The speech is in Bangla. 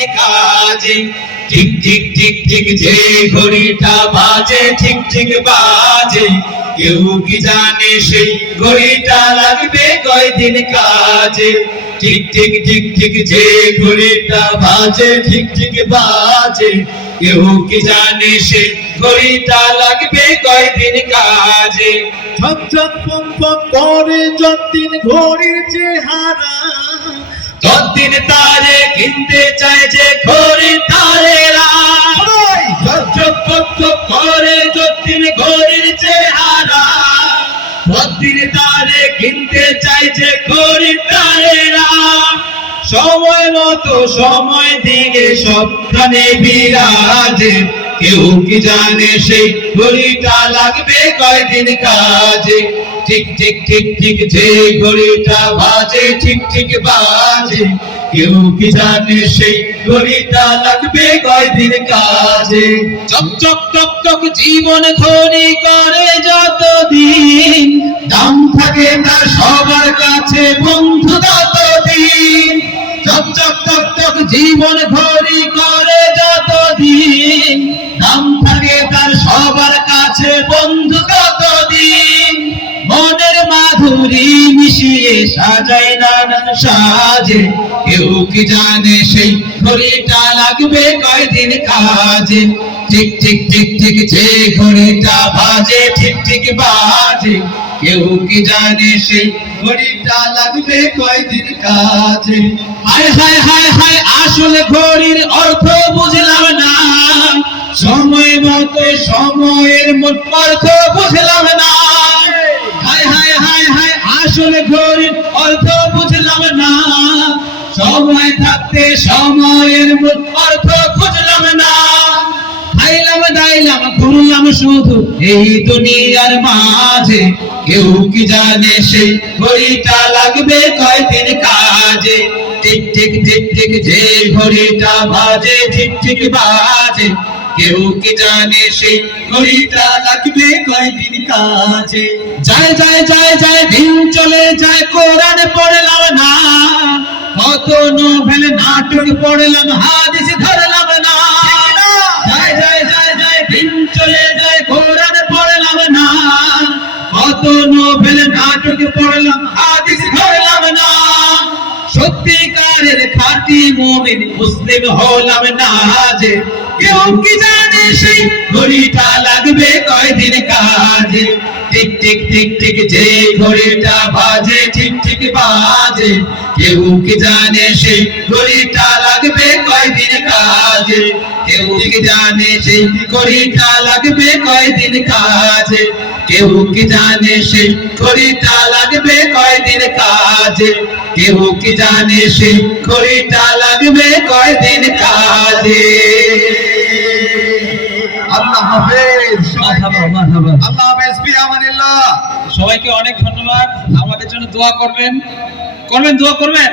কয়দিন কাজে। ঠিক ঠিক ঠিক ঠিক যে ঘড়িটা বাজে ঠিক ঠিক বাজে, কেউ কি জানে সেই ঘড়িটা লাগবে কয়দিন কাজে। ঠিক ঠিক ঠিক ঠিক যে ঘড়িটা বাজে ঠিক ঠিক বাজে, কেউ কি জানে সেই ঘড়িটা লাগবে কয়দিন কাজে। ঝকঝক পম্পম করে যতদিন ঘড়ির চেহারা, ততদিন তারে কিনতে চায় যে খরিদ্দারেরা। ঝকঝক পকপক করে যতদিন ঘড়ির চেহারা, ততদিন তারে কিনতে চায় যে খরিদ্দারেরা। সময় মতো সময় দিলে সবখানে বিরাজে, কেউ কি জানে সেই ঘড়িটা লাগবে কয়দিন কাজে। ঠিক ঠিক ঠিক ঠিক যে ঘড়িটা বাজে ঠিক ঠিক বাজে, কেউ কি জানে সেই ঘড়িটা লাগবে কয়দিন কাজে। চক চক টক টক জীবন ঘড়ি করে যতদিন, দাম থাকে তার সবার কাছে বন্ধু ততদিন। চক চক টক টক জীবন ঘড়ি করে যতদিন, দাম থাকে তার সবার কাছে বন্ধু ততদিন। মনের মাধুরী মিশিয়ে সাজায় নানান সাজে, কেউ কি জানে সেই ঘড়িটা লাগবে কয়দিন কাজে। ঠিক ঠিক ঠিক ঠিক যে ঘড়িটা বাজে ঠিক ঠিক বাজে, কেউ কি জানে সেই ঘড়িটা লাগবে কয়দিন কাজে। হায় হায় হায় হায় আসলে ঘড়ির অর্থ বুঝলাম না, সময় মতো সময়ের মোট অর্থ বুঝলাম না। হায় হায় হায় হায় আসলে ঘড়ির অর্থ বুঝলাম না, সময় থাকতে সময়ের মোট অর্থ খুঁজলাম না। খাইলাম দাইলাম ঘুরলাম শুধু এই দুনিয়ার মাঝে, কেউ কি জানে সেই ঘড়িটা লাগবে কয়দিন কাজে। ঠিক ঠিক ঠিক ঠিক যে ঘড়িটা বাজে ঠিক ঠিক বাজে, কেউ কি জানে সেই ঘড়িটা লাগবে কয়দিন কাজে। যায় যায় যায় যায় দিন চলে যায় কোরআন পড়লাম না, কত নোবেল নাটক পড়লাম হাদিস ধরলাম না। যায় যায় যায় যায় দিন চলে যায় কোরআন পড়লাম না, কত নোবেল নাটক পড়লাম হাদিস ধরলাম না। সত্যিকারের খাঁটি মুমিন মুসলিম হলাম না যে, কেউ কি জানে সেই ঘড়িটা লাগবে কয়দিন কাজে। ঠিক ঠিক ঠিক ঠিক যে ঘড়িটা বাজে ঠিক ঠিক বাজে, কেউ কি জানে সেই ঘড়িটা লাগবে কয়দিন কাজে। কেউ কি জানে সেই ঘড়িটা লাগবে কয়দিন কাজে। কেউ কি জানে সেই ঘড়িটা লাগবে কয়দিন কাজে। কেউ কি জানে সেই ঘড়িটা লাগবে কয়দিন কাজে। আল্লাহ হাফেজ। মারহাবা। আল্লাহ হাফেজ, ফি আমানিল্লাহ। সবাইকে অনেক ধন্যবাদ। আমাদের জন্য দোয়া করবেন, দোয়া করবেন।